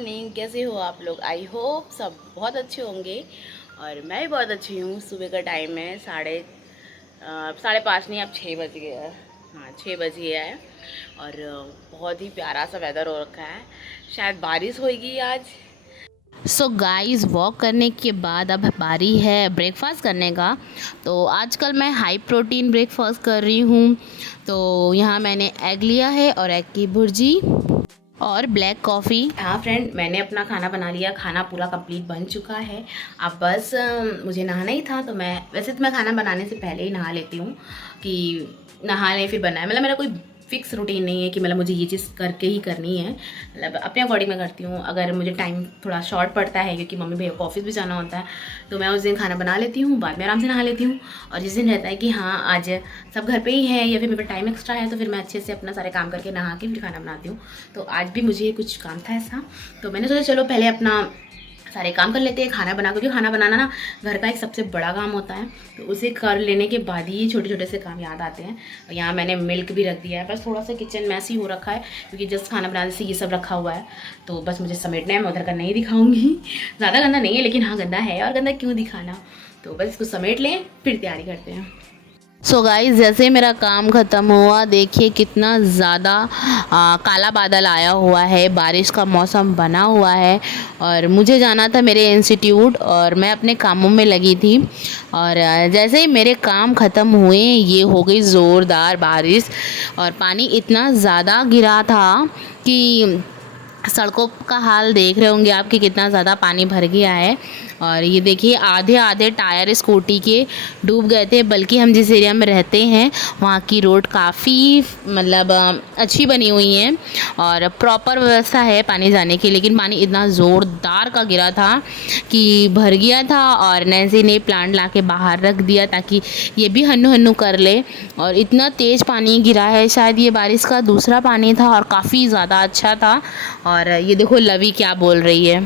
Morning. कैसे हो आप लोग? आई होप सब बहुत अच्छे होंगे और मैं भी बहुत अच्छी हूँ। सुबह का टाइम है, साढ़े पाँच नहीं, अब 6 बज गया है। हाँ, 6 बज गया है और बहुत ही प्यारा सा वेदर हो रखा है। शायद बारिश होगी आज। सो गाइस, वॉक करने के बाद अब बारी है ब्रेकफास्ट करने का। तो आजकल मैं हाई प्रोटीन ब्रेकफास्ट कर रही हूँ। तो यहाँ मैंने एग लिया है और एग की भुर्जी और ब्लैक कॉफ़ी। हाँ फ्रेंड, मैंने अपना खाना बना लिया। खाना पूरा कंप्लीट बन चुका है। अब बस मुझे नहाना ही था। तो वैसे तो मैं खाना बनाने से पहले ही नहा लेती हूँ कि नहाने फिर बनाए। मतलब मेरा कोई फिक्स रूटीन नहीं है कि मतलब मुझे ये चीज़ करके ही करनी है। मतलब अपने अकॉर्डिंग मैं करती हूँ। अगर मुझे टाइम थोड़ा शॉर्ट पड़ता है क्योंकि मम्मी भैया को ऑफिस भी जाना होता है, तो मैं उस दिन खाना बना लेती हूँ, बाद में आराम से नहा लेती हूँ। और जिस दिन रहता है कि हाँ आज सब घर पे ही है या फिर मेरे पास टाइम एक्स्ट्रा है, तो फिर मैं अच्छे से अपना सारे काम करके नहा के फिर खाना बनाती हूँ। तो आज भी मुझे कुछ काम था ऐसा, तो मैंने सोचा चलो पहले अपना सारे काम कर लेते हैं खाना बना, क्योंकि खाना बनाना ना घर का एक सबसे बड़ा काम होता है। तो उसे कर लेने के बाद ही छोटे छोटे से काम याद आते हैं। और यहाँ मैंने मिल्क भी रख दिया है। बस थोड़ा सा किचन मैसी हो रखा है क्योंकि जस्ट खाना बनाने से ये सब रखा हुआ है। तो बस मुझे समेटना है। मैं उधर का नहीं दिखाऊंगी, ज़्यादा गंदा नहीं है, लेकिन हाँ गंदा है और गंदा क्यों दिखाना। तो बस इसको समेट लें, फिर तैयारी करते हैं। सो गाइस, जैसे मेरा काम ख़त्म हुआ, देखिए कितना ज़्यादा काला बादल आया हुआ है, बारिश का मौसम बना हुआ है। और मुझे जाना था मेरे इंस्टीट्यूट और मैं अपने कामों में लगी थी। और जैसे ही मेरे काम ख़त्म हुए, ये हो गई ज़ोरदार बारिश और पानी इतना ज़्यादा गिरा था कि सड़कों का हाल देख रहे होंगे आप कि कितना ज़्यादा पानी भर गया है। और ये देखिए आधे आधे टायर स्कूटी के डूब गए थे। बल्कि हम जिस एरिया में रहते हैं वहाँ की रोड काफ़ी मतलब अच्छी बनी हुई है और प्रॉपर व्यवस्था है पानी जाने की, लेकिन पानी इतना ज़ोरदार का गिरा था कि भर गया था। और नैन्सी ने प्लांट ला के बाहर रख दिया ताकि ये भी हन्नू हन्नू कर ले। और इतना तेज़ पानी गिरा है, शायद ये बारिश का दूसरा पानी था और काफ़ी ज़्यादा अच्छा था। और ये देखो लवी क्या बोल रही है।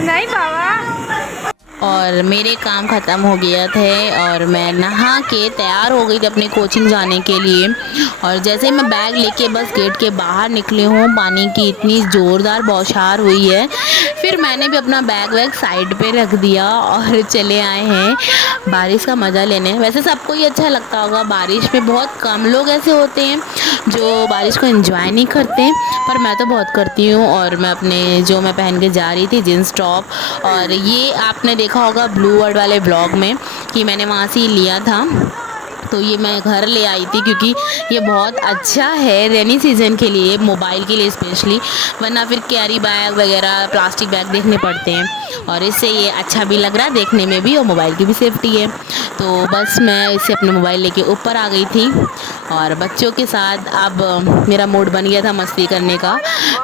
नहीं बाबा। और मेरे काम ख़त्म हो गया थे और मैं नहा के तैयार हो गई थी अपनी कोचिंग जाने के लिए। और जैसे ही मैं बैग लेके बस गेट के बाहर निकली हूँ, पानी की इतनी ज़ोरदार बौछार हुई है। फिर मैंने भी अपना बैग वैग साइड पे रख दिया और चले आए हैं बारिश का मज़ा लेने। वैसे सबको ही अच्छा लगता होगा बारिश में, बहुत कम लोग ऐसे होते हैं जो बारिश को एंजॉय नहीं करते, पर मैं तो बहुत करती हूँ। और मैं मैं पहन के जा रही थी जीन्स टॉप, और ये आपने देखा होगा ब्लू वर्ड वाले ब्लॉग में कि मैंने वहाँ से ही लिया था। तो ये मैं घर ले आई थी क्योंकि ये बहुत अच्छा है रेनी सीज़न के लिए, मोबाइल के लिए स्पेशली, वरना फिर कैरी बैग वगैरह प्लास्टिक बैग देखने पड़ते हैं। और इससे ये अच्छा भी लग रहा है देखने में भी और मोबाइल की भी सेफ्टी है। तो बस मैं इसे अपने मोबाइल लेके ऊपर आ गई थी और बच्चों के साथ अब मेरा मूड बन गया था मस्ती करने का।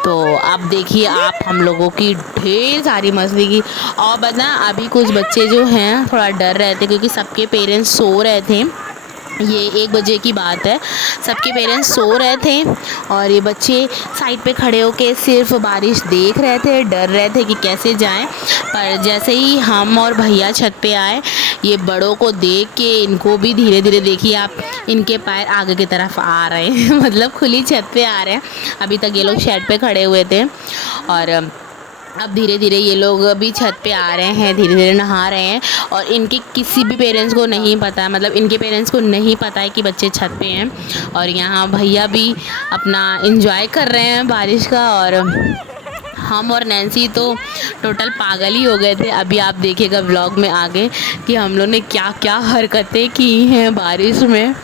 तो अब देखिए आप हम लोगों की ढेर सारी मस्ती की। और बता, अभी कुछ बच्चे जो हैं थोड़ा डर रहे थे क्योंकि सबके पेरेंट्स सो रहे थे। ये 1 बजे की बात है, सबके पेरेंट्स सो रहे थे और ये बच्चे साइड पे खड़े होके सिर्फ बारिश देख रहे थे, डर रहे थे कि कैसे जाएं। पर जैसे ही हम और भैया छत पे आए, ये बड़ों को देख के इनको भी धीरे धीरे, देखिए आप, इनके पैर आगे की तरफ आ रहे हैं मतलब खुली छत पे आ रहे हैं। अभी तक ये लोग शेड पे खड़े हुए थे और अब धीरे धीरे ये लोग भी छत पे आ रहे हैं, धीरे धीरे नहा रहे हैं। और इनके किसी भी पेरेंट्स को नहीं पता, मतलब इनके पेरेंट्स को नहीं पता है कि बच्चे छत पे हैं। और यहाँ भैया भी अपना एंजॉय कर रहे हैं बारिश का। और हम और नैन्सी तो टोटल पागल ही हो गए थे। अभी आप देखिएगा व्लॉग में आगे कि हम लोग ने क्या क्या हरकतें की हैं बारिश में।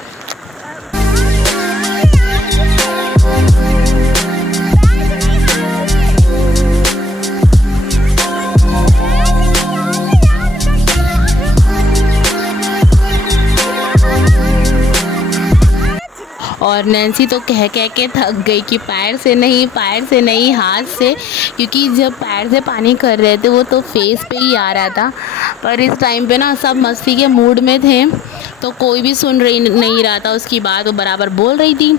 और नैन्सी तो कह कह के थक गई कि पैर से नहीं हाथ से, क्योंकि जब पैर से पानी कर रहे थे वो तो फेस पे ही आ रहा था। पर इस टाइम पे ना सब मस्ती के मूड में थे, तो कोई भी सुन रही नहीं रहा था उसकी बात। वो बराबर बोल रही थी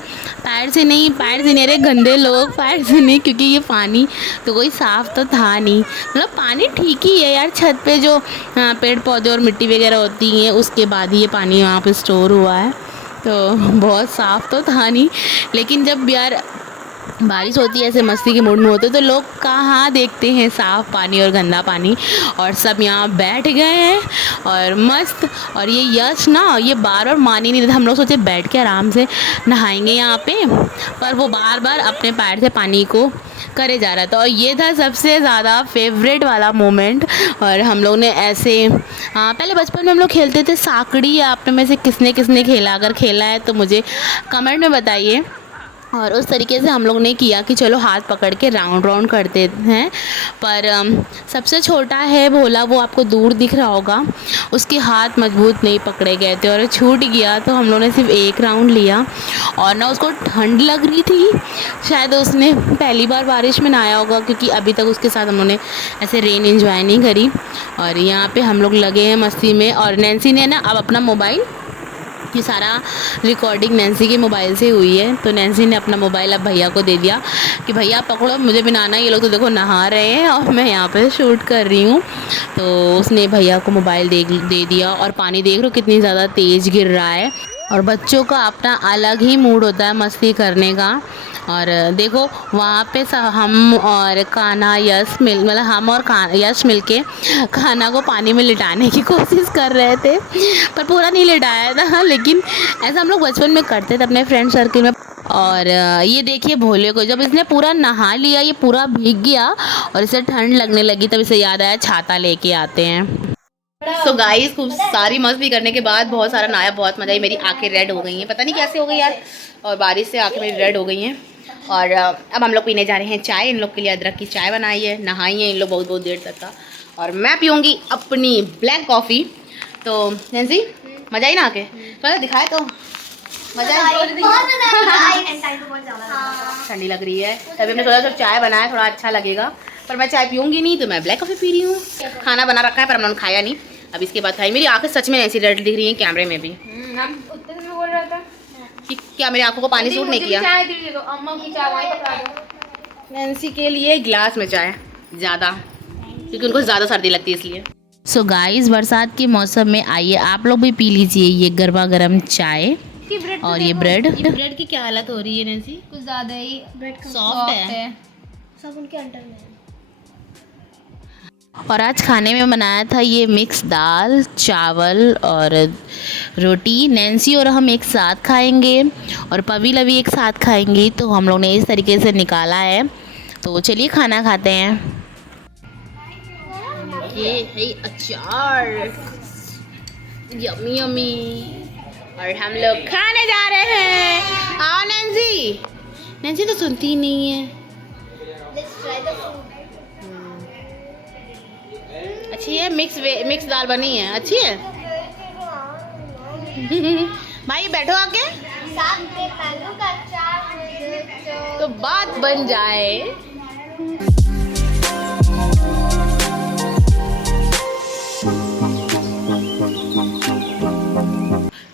पैर से नहीं रे गंदे लोग, पैर से नहीं, क्योंकि ये पानी तो कोई साफ़ तो था नहीं। मतलब पानी ठीक ही है यार, छत पे जो पेड़ पौधे और मिट्टी वगैरह होती हैं उसके बाद ही ये पानी वहाँ पे स्टोर हुआ है। तो बहुत साफ़ तो था नहीं, लेकिन जब यार बारिश होती है ऐसे मस्ती के मूड में होते तो लोग कहाँ देखते हैं साफ़ पानी और गंदा पानी। और सब यहाँ बैठ गए हैं और मस्त। और ये यश ना ये बार बार मान ही नहीं रहा था। हम लोग सोचे बैठ के आराम से नहाएंगे यहाँ पे, पर वो बार बार अपने पैर से पानी को करे जा रहा था। और ये था सबसे ज़्यादा फेवरेट वाला मोमेंट। और हम लोग ने ऐसे पहले बचपन में हम लोग खेलते थे साकड़ी। आपने में से किसने किसने खेला, अगर खेला है तो मुझे कमेंट में बताइए। और उस तरीके से हम लोग ने किया कि चलो हाथ पकड़ के राउंड राउंड करते हैं। पर सबसे छोटा है भोला, वो आपको दूर दिख रहा होगा, उसके हाथ मजबूत नहीं पकड़े गए थे और छूट गया। तो हम लोगों ने सिर्फ एक राउंड लिया और ना उसको ठंड लग रही थी, शायद उसने पहली बार बारिश में नहाया होगा, क्योंकि अभी तक उसके साथ हम लोगों ने ऐसे रेन एंजॉय नहीं करी। और यहाँ पे हम लोग लगे हैं मस्ती में। और नैन्सी ने ना अब अपना मोबाइल, ये सारा रिकॉर्डिंग नैन्सी के मोबाइल से हुई है, तो नैन्सी ने अपना मोबाइल अब भैया को दे दिया कि भैया पकड़ो, मुझे भी नहाना है। ये लोग तो देखो नहा रहे हैं और मैं यहाँ पे शूट कर रही हूँ। तो उसने भैया को मोबाइल दे दिया। और पानी देख रहे हो कितनी ज़्यादा तेज़ गिर रहा है। और बच्चों का अपना अलग ही मूड होता है मस्ती करने का। और देखो वहाँ पे हम और कान्हा यश मतलब हम और यश मिलके खाना को पानी में लिटाने की कोशिश कर रहे थे, पर पूरा नहीं लिटाया था, लेकिन ऐसा हम लोग बचपन में करते थे अपने फ्रेंड सर्कल में। और ये देखिए भोले को जब इसने पूरा नहा लिया, ये पूरा भीग गया और इसे ठंड लगने लगी, तब इसे याद आया छाता लेके आते हैं। सो गाइस खूब सारी मस्ती करने के बाद बहुत सारा नहाया, बहुत मजा आई। मेरी आंखें रेड हो गई हैं, पता नहीं कैसे हो गई यार, और बारिश से आंखें मेरी रेड हो गई हैं। और अब हम लोग पीने जा रहे हैं चाय। इन लोग के लिए अदरक की चाय बनाई है, नहाई है इन लोग बहुत बहुत देर तक का। और मैं पीऊँगी अपनी ब्लैक कॉफ़ी। तो नैन्सी मज़ा आई ना आके, थोड़ा दिखाए तो मज़ा आई। ठंडी लग रही है तभी हमने थोड़ा सा चाय बनाया, थोड़ा अच्छा लगेगा। पर मैं चाय पीऊँगी नहीं तो मैं ब्लैक कॉफ़ी पी रही हूँ। खाना बना रखा है पर हमने खाया नहीं, अब इसके बाद खाई। मेरी आंखें सच में ऐसी रेड दिख रही हैं कैमरे में भी। बोल रहा था कि क्या मेरी आंखों को पानी सूट नहीं किया। अम्मा की चाय वहीं पकड़ा दो। नैन्सी के लिए गिलास में चाय ज़्यादा, क्योंकि उनको ज़्यादा सर्दी लगती है इसलिए। सो गाइस बरसात के मौसम में आइए आप लोग भी पी लीजिए ये गर्मा गर्म चाय। और ये ब्रेड की क्या हालत हो रही है नैन्सी? कुछ ज़्यादा ही सॉफ्ट है। सब उनके अंडर में है। और आज खाने में बनाया था ये मिक्स दाल चावल और रोटी। नैन्सी और हम एक साथ खाएंगे और पवीला भी एक साथ खाएंगी, तो हम लोग ने इस तरीके से निकाला है। तो चलिए खाना खाते हैं। ये है अचार, यम्मी यम्मी। और हम लोग खाने जा रहे हैं। आओ नैन्सी। नैन्सी तो सुनती ही नहीं है। अच्छी है, मिक्स दाल बनी है, अच्छी है। भाई बैठो आके तो बात बन जाए।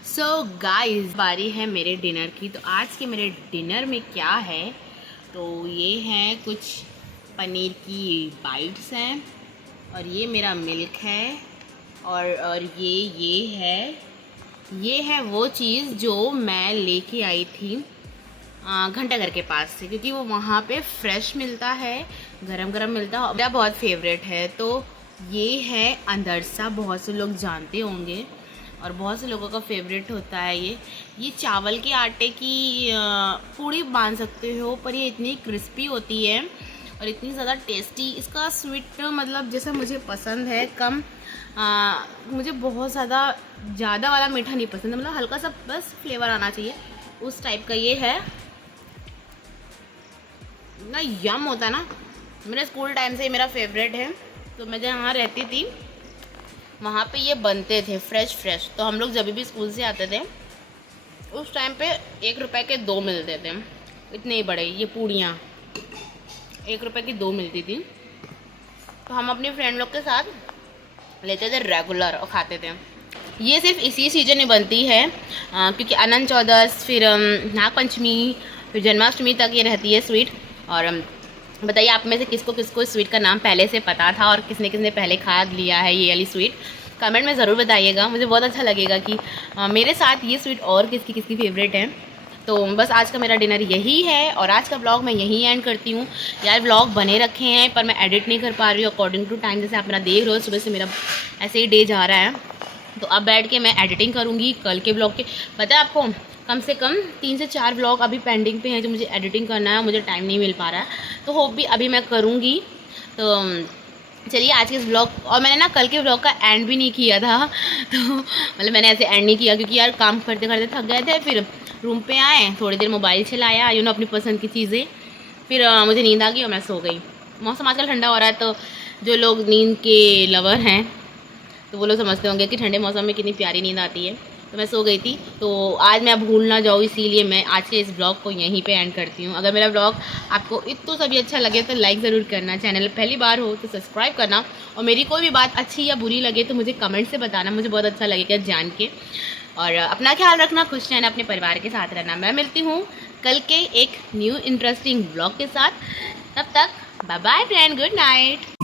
सो गाइस बारी है मेरे डिनर की। तो आज के मेरे डिनर में क्या है, तो ये है कुछ पनीर की बाइट्स हैं, और ये मेरा मिल्क है, और ये है वो चीज़ जो मैं लेके आई थी घंटा घर के पास से, क्योंकि वो वहाँ पे फ्रेश मिलता है, गरम गरम मिलता है, मेरा बहुत फेवरेट है। तो ये है अंदरसा, बहुत से लोग जानते होंगे और बहुत से लोगों का फेवरेट होता है। ये चावल के आटे की पूड़ी मान सकते हो, पर ये इतनी क्रिस्पी होती है और इतनी ज़्यादा टेस्टी। इसका स्वीट मतलब जैसा मुझे पसंद है कम, मुझे बहुत ज़्यादा वाला मीठा नहीं पसंद है, मतलब हल्का सा बस फ्लेवर आना चाहिए उस टाइप का। ये है ना, यम होता है ना, मेरे स्कूल टाइम से ही मेरा फेवरेट है। तो मैं जहाँ रहती थी वहाँ पे ये बनते थे फ्रेश। तो हम लोग जब भी स्कूल से आते थे उस टाइम पे 1 रुपए के 2 मिलते थे, इतने ही बड़े ये पूड़ियाँ 1 रुपए की 2 मिलती थी। तो हम अपनी फ्रेंड लोग के साथ लेते थे रेगुलर और खाते थे। ये सिर्फ इसी सीजन में बनती है, क्योंकि अनंत चौदस, फिर नागपंचमी, फिर जन्माष्टमी तक ये रहती है स्वीट। और बताइए आप में से किसको किसको इस स्वीट का नाम पहले से पता था और किसने किसने पहले खा लिया है ये वाली स्वीट। कमेंट में ज़रूर बताइएगा, मुझे बहुत अच्छा लगेगा कि मेरे साथ ये स्वीट और किसकी किसकी फेवरेट है। तो बस आज का मेरा डिनर यही है और आज का व्लॉग मैं यहीं एंड करती हूँ। यार व्लॉग बने रखे हैं पर मैं एडिट नहीं कर पा रही हूँ अकॉर्डिंग टू टाइम। जैसे आप मेरा देख रहे हो सुबह से मेरा ऐसे ही डे जा रहा है, तो अब बैठ के मैं एडिटिंग करूँगी कल के व्लॉग के। पता है आपको, कम से कम 3 से 4 व्लॉग अभी पेंडिंग पे हैं जो मुझे एडिटिंग करना है, मुझे टाइम नहीं मिल पा रहा है, तो होप भी अभी मैं करूँगी। तो चलिए आज के इस व्लॉग, और मैंने ना कल के व्लॉग का एंड भी नहीं किया था तो मतलब मैंने ऐसे एंड नहीं किया क्योंकि यार काम करते करते थक गए थे। फिर रूम पे आए, थोड़ी देर मोबाइल चलाया, अपनी पसंद की चीज़ें, फिर मुझे नींद आ गई और मैं सो गई। मौसम आजकल ठंडा हो रहा है, तो जो लोग नींद के लवर हैं तो वो लोग समझते होंगे कि ठंडे मौसम में कितनी प्यारी नींद आती है। तो मैं सो गई थी, तो आज मैं भूल ना जाऊँ इसीलिए मैं आज के इस ब्लॉग को यहीं पे एंड करती हूँ। अगर मेरा ब्लॉग आपको इतना सा भी अच्छा लगे तो लाइक ज़रूर करना, चैनल पहली बार हो तो सब्सक्राइब करना, और मेरी कोई भी बात अच्छी या बुरी लगे तो मुझे कमेंट से बताना, मुझे बहुत अच्छा लगेगा जान के। और अपना ख्याल रखना, खुश रहना, अपने परिवार के साथ रहना। मैं मिलती हूँ कल के एक न्यू इंटरेस्टिंग ब्लॉग के साथ। तब तक bye bye friend, good night.